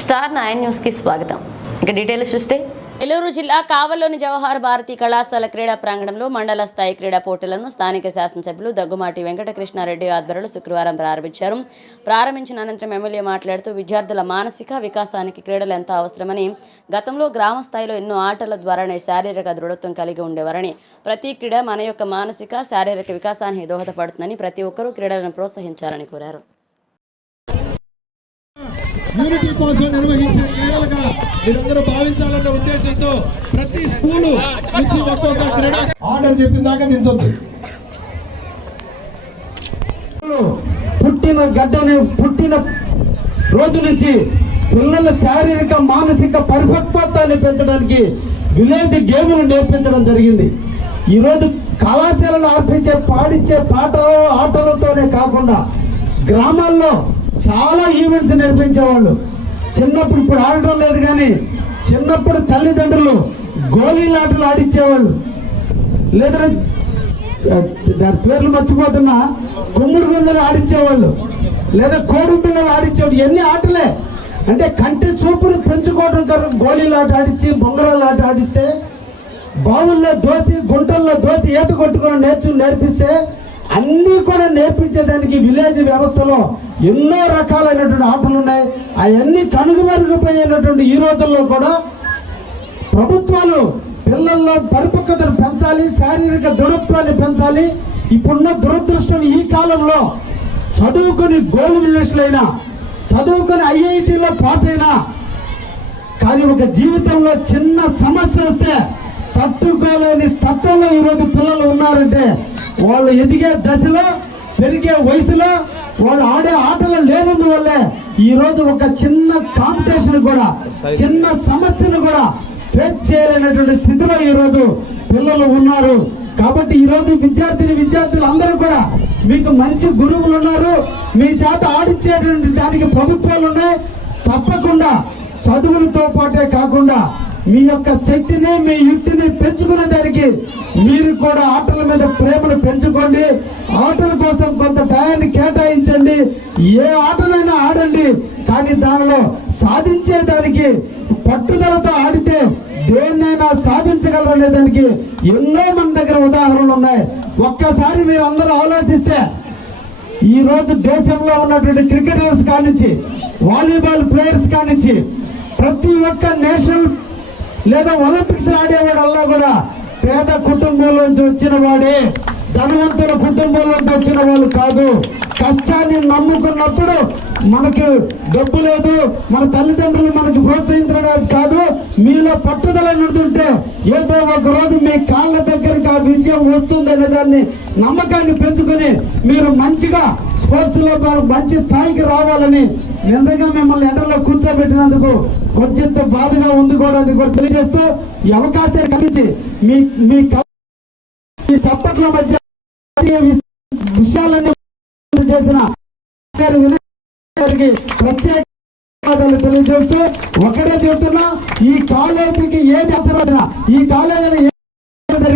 Star nine న్యూస్కి స్వాగతం. ఇక డీటెయిల్స్ చూస్తే ఏలూరు జిల్లా కావల్లోని జవహర్ భారతి కళాశాల క్రీడా ప్రాంగణంలో మండల స్థాయి క్రీడా పోటీలను స్థానిక శాసనసభ్యులు దగ్గుమాటి వెంకటకృష్ణారెడ్డి ఆధ్వర్యంలో శుక్రవారం ప్రారంభించారు. ప్రారంభించిన అనంతరం ఎమ్మెల్యే మాట్లాడుతూ విద్యార్థుల మానసిక వికాసానికి క్రీడలు ఎంత అవసరమని గతంలో గ్రామ స్థాయిలో ఎన్నో ఆటల ద్వారానే శారీరక దృఢత్వం కలిగి ఉండేవారని ప్రతి క్రీడ మన యొక్క మానసిక శారీరక వికాసానికి దోహదపడుతుందని ప్రతి ఒక్కరూ క్రీడలను ప్రోత్సహించాలని కోరారు. యూనిటీ కోసం నిర్వహించే క్రీడలుగా మీరందరూ భావించాలన్న ఉద్దేశంతో ప్రతి స్కూలు నుంచి ఒక్కొక్క క్రీడ ఆర్డర్ చెప్పిన దాకా దించొద్దు. పుట్టిన గడ్డని పుట్టిన రోజు నుంచి పిల్లల శారీరక మానసిక పరిపక్వతాన్ని పెంచడానికి విలేజ్ గేములు నేర్పించడం జరిగింది. ఈరోజు కళాశాలలో ఆర్పించే పాడించే పాటలు ఆటలతోనే కాకుండా గ్రామాల్లో చాలా ఈవెంట్స్ నేర్పించేవాళ్ళు. చిన్నప్పుడు ఇప్పుడు ఆడటం లేదు కానీ చిన్నప్పుడు తల్లిదండ్రులు గోళీలాటలు ఆడిచ్చేవాళ్ళు. లేదా దాని పేర్లు మర్చిపోతున్నా కుమ్ముడు గుందలు ఆడించేవాళ్ళు లేదా కోడి పిల్లలు ఆడించేవాళ్ళు ఎన్ని ఆటలే. అంటే కంటి చూపును పెంచుకోవడం కొరకు గోళీలాట ఆడిచ్చి ఆడించి ఆడిస్తే బావుల్లో దోసి గుంటల్లో దోసి ఈత కొట్టుకొని నేర్చు నేర్పిస్తే అన్నీ కూడా నేర్పించేదానికి విలేజ్ వ్యవస్థలో ఎన్నో రకాలైనటువంటి ఆటలు ఉన్నాయి అవన్నీ కనుగమరుగుపోయినటువంటి ఈ రోజుల్లో కూడా ప్రభుత్వాలు పిల్లల్లో పరిపక్వతను పెంచాలి శారీరక దృఢత్వాన్ని పెంచాలి. ఇప్పుడున్న దురదృష్టం ఈ కాలంలో చదువుకొని గోల్డ్ అయినా చదువుకొని ఐఐటీలో పాస్ అయినా కానీ ఒక జీవితంలో చిన్న సమస్య వస్తే తట్టుకోలేని తత్వంలో ఈరోజు పిల్లలు ఉన్నారంటే వాళ్ళు ఎదిగే దశలో పెరిగే వయసులో వాళ్ళు ఆడే ఆటలు లేనందువల్లే ఈ రోజు ఒక చిన్న కాంపిటీషన్ కూడా చిన్న సమస్యను కూడా ఫేస్ చేయలేనటువంటి స్థితిలో ఈ రోజు పిల్లలు ఉన్నారు. కాబట్టి ఈ రోజు విద్యార్థిని విద్యార్థులు అందరూ కూడా మీకు మంచి గురువులు ఉన్నారు. మీ చేత ఆడిచ్చేటువంటి దానికి ప్రభుత్వాలు ఉన్నాయి. తప్పకుండా చదువులతో పాటే కాకుండా మీ యొక్క శక్తిని మీ యుక్తిని పెంచుకునే దానికి మీరు కూడా ఆటల మీద ప్రేమను పెంచుకోండి. ఆటల కోసం కొంత టయాన్ని కేటాయించండి. ఏ ఆటనైనా ఆడండి. కానీ దానిలో సాధించే దానికి పట్టుదలతో ఆడితే దేన్నైనా సాధించగలరనే దానికి ఎన్నో మన దగ్గర ఉదాహరణలు ఉన్నాయి. ఒక్కసారి మీరు అందరూ ఆలోచిస్తే ఈ రోజు దేశంలో ఉన్నటువంటి క్రికెటర్స్ కానించి వాలీబాల్ ప్లేయర్స్ కానించి ప్రతి ఒక్క నేషనల్ లేదా ఒలింపిక్స్ ఆడేవాడల్లా కూడా పేద కుటుంబంలోంచి వచ్చిన వాడే ధనవంతుల కుటుంబంలోంచి వచ్చిన వాళ్ళు కాదు. కష్టాన్ని నమ్ముకున్నప్పుడు మనకి డబ్బు లేదు మన తల్లిదండ్రులు మనకి ప్రోత్సహించడానికి మీలో పట్టుదల ఉంటుంటే ఏదో ఒక రోజు మీ కాళ్ళ దగ్గరికి ఆ విజయం వస్తుందనే దాన్ని నమ్మకాన్ని పెంచుకొని మీరు మంచిగా స్పోర్ట్స్లో మంచి స్థాయికి రావాలని నిజంగా మిమ్మల్ని ఎండలో కూర్చోబెట్టినందుకు కొంచెం బాధగా ఉంది కూడా అని కూడా తెలియజేస్తూ ఈ అవకాశాన్ని కలిగించి మీ మీ చప్పట్ల మధ్య విషయాలన్నీ చేసిన ప్రత్యేక తెలియజేస్తూ ఒకటే చెప్తున్నా ఈ కాలేజీకి ఏది అవసరం ఈ కాలేజీని